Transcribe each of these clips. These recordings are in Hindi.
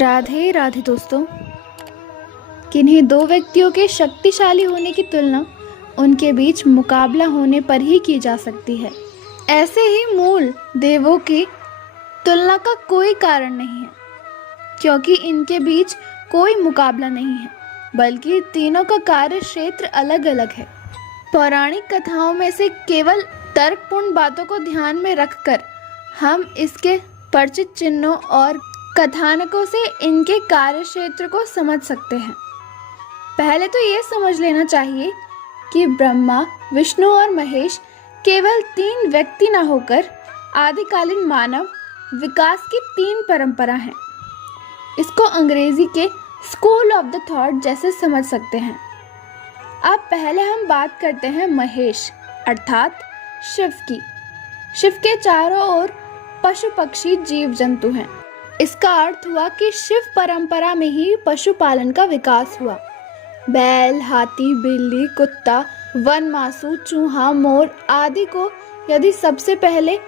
राधे राधे दोस्तों। किन्हीं दो व्यक्तियों के शक्तिशाली होने की तुलना उनके बीच मुकाबला होने पर ही की जा सकती है। ऐसे ही मूल देवों की तुलना का कोई कारण नहीं है, क्योंकि इनके बीच कोई मुकाबला नहीं है, बल्कि तीनों का कार्य क्षेत्र अलग अलग है। पौराणिक कथाओं में से केवल तर्कपूर्ण बातों को ध्यान में रखकर हम इसके परिचित चिन्हों और कथानकों से इनके कार्य क्षेत्र को समझ सकते हैं। पहले तो ये समझ लेना चाहिए कि ब्रह्मा, विष्णु और महेश केवल तीन व्यक्ति न होकर आदिकालीन मानव विकास की तीन परंपरा हैं। इसको अंग्रेजी के स्कूल ऑफ द थॉट जैसे समझ सकते हैं। अब पहले हम बात करते हैं महेश अर्थात शिव की। शिव के चारों ओर पशु पक्षी जीव जंतु हैं। इसका अर्थ हुआ कि शिव परंपरा में ही पशुपालन का विकास हुआ। बैल, हाथी, बिल्ली, कुत्ता, वनमासु, चूहा, मोर आदि को यदि सबसे पहले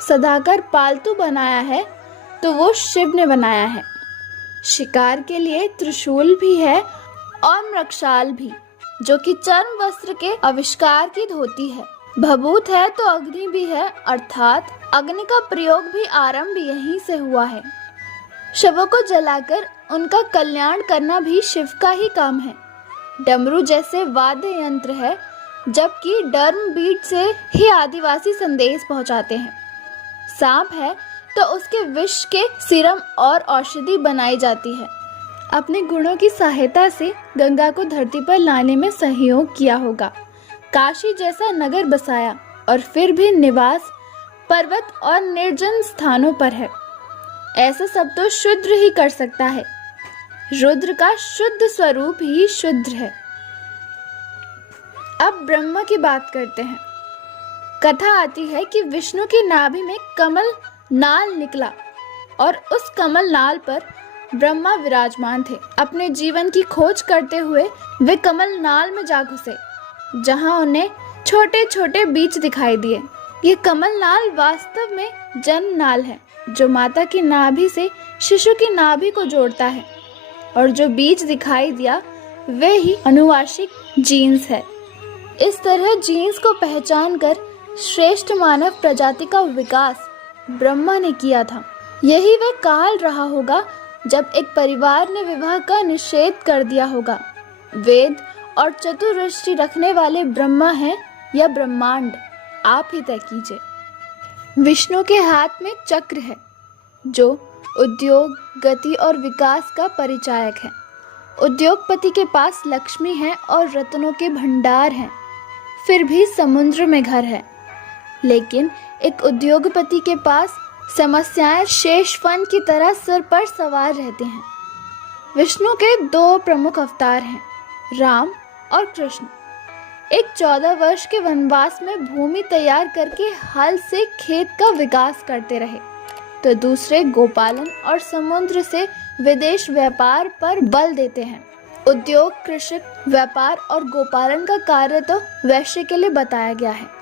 सदाकर पालतू बनाया है तो वो शिव ने बनाया है। शिकार के लिए त्रिशूल भी है और मृगशाल भी, जो कि चर्म वस्त्र के आविष्कार की धोती है। भभूत है तो अग्नि भी है, अर्थात अग्नि का प्रयोग भी आरंभ यहीं से हुआ है। शवों को जलाकर उनका कल्याण करना भी शिव का ही काम है। डमरू जैसे वाद्य यंत्र है, जबकि डर्म बीट से ही आदिवासी संदेश पहुंचाते हैं। सांप है तो उसके विष के सीरम और औषधि बनाई जाती है। अपने गुणों की सहायता से गंगा को धरती पर लाने में सहयोग किया होगा। काशी जैसा नगर बसाया और फिर भी निवास पर्वत और निर्जन स्थानों पर है। ऐसा सब तो शूद्र ही कर सकता है। रुद्र का शुद्ध स्वरूप ही शुद्र है। अब ब्रह्मा की बात करते हैं। कथा आती है कि विष्णु की नाभि में कमल नाल निकला और उस कमल नाल पर ब्रह्मा विराजमान थे। अपने जीवन की खोज करते हुए वे कमल नाल में जा घुसे, जहां उन्हें छोटे छोटे बीज दिखाई दिए। ये कमल नाल वास्तव में जन्म नाल है, जो माता की नाभि से शिशु की नाभि को जोड़ता है, और जो बीज दिखाई दिया वे ही अनुवांशिक जीन्स है। इस तरह जीन्स को पहचान कर श्रेष्ठ मानव प्रजाति का विकास ब्रह्मा ने किया था। यही वह काल रहा होगा जब एक परिवार ने विवाह का निषेध कर दिया होगा। वेद और चतुर्दृष्टि रखने वाले ब्रह्मा हैं या ब्रह्मांड, आप ही तय कीजिए। विष्णु के हाथ में चक्र है, जो उद्योग, गति और विकास का परिचायक है। उद्योगपति के पास लक्ष्मी है और रत्नों के भंडार हैं, फिर भी समुद्र में घर है। लेकिन एक उद्योगपति के पास समस्याएं शेष फन की तरह सिर पर सवार रहते हैं। विष्णु के दो प्रमुख अवतार हैं, राम और कृष्ण। एक 14 वर्ष के वनवास में भूमि तैयार करके हल से खेत का विकास करते रहे, तो दूसरे गोपालन और समुद्र से विदेश व्यापार पर बल देते हैं। उद्योग, कृषि, व्यापार और गोपालन का कार्य तो वैश्य के लिए बताया गया है।